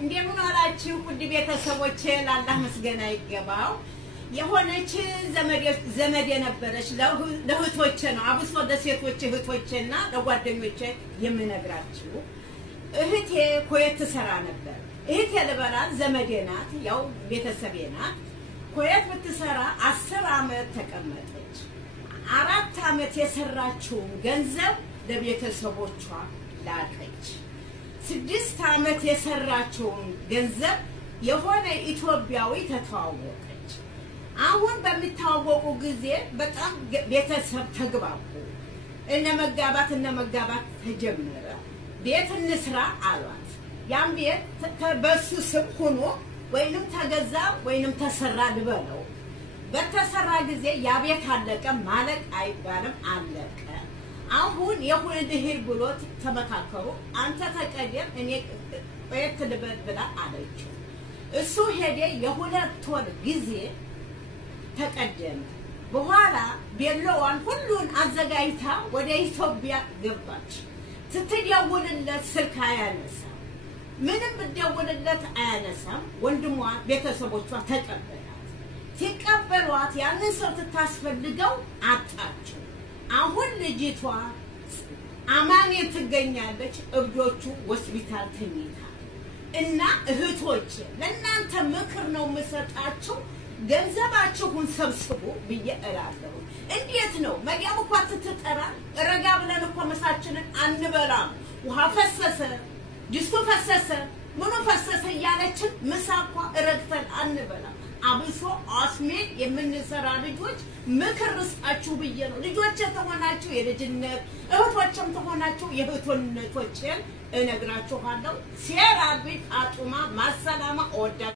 እንደምን ዋላችሁ ውድ ቤተሰቦቼ ለአላህ ምስጋና ይገባው የሆነች ዘመድ የነበረች ለእህቶቼ ነው አብሶ ለሴቶች እህቶቼና ለጓደኞቼ የምነግራችሁ እህቴ ኩዌት ትሰራ ነበር እህቴ ለበራል ዘመዴ ናት ያው ቤተሰቤ ናት ኩዌት ብትሰራ 10 አመት ተቀመጠች 4 አመት የሰራችው ገንዘብ ለቤተሰቦቿ ላከች 6 አመት የሰራችው ገንዘብ የሆነ ኢትዮጵያዊ ተተዋወቀች አሁን በሚታወቁ ጊዜ በጣም ቤተሰብ ተግባቡ እነ መጋባት ተጀመረ ቤት እንስራ አሏት ያን ቤት በሱ ስም ሆኖ ወይንም ተገዛ ወይንም ተሰራ ልበለው በተሰራ ጊዜ ያ ቤት አለቀ ማለቅ አይባልም አለቀ አሁን የሆነ ድህር ብሎት ተመካከሩ አንተ ተቀደም እኔ ቤት ልበል ብላ አለችው እሱ ሄደ የሁለት ወር ጊዜ ተቀደመ በኋላ ቤሎዋን ሁሉን አዘጋጅታ ወደ ኢትዮጵያ ገባች ስትደውልለት ስልክ አያነሳ ምንም ብትደውልለት አያነሳም ወንድሟ ቤተሰቦቿ ተቀበሏት ሲቀበሏት ያንን ሰው ተታስፈልገው አጣችው አሁን ልጅቷ አማኔ ትገኛለች እብዶቹ ሆስፒታል ተኝታ እና እህቶች ለእናንተ ምክር ነው መሰጣችሁ ገንዘባችሁን ሰብስቡ በየእራለው እንዴት ነው መዲያም እኮ ተተጠራ ረጋ ብለን እኮ መሳችንን አንበላም ውሃ ፈሰሰ ጅስቱ ፈሰሰ ምኑ ፈሰሰ ያለችን መሳቋ ረግተን አንበላም አብሶ አስሜን የምንሰራ ልጆች ምክር ርስጣችሁ በየ ነው ልጆች ተሆናችሁ የልጅነት እህቶችም ተሆናችሁ የእህቶነቶችን እነግራችኋለሁ ሲራቢ አጡማ ማሰላማ ወዳ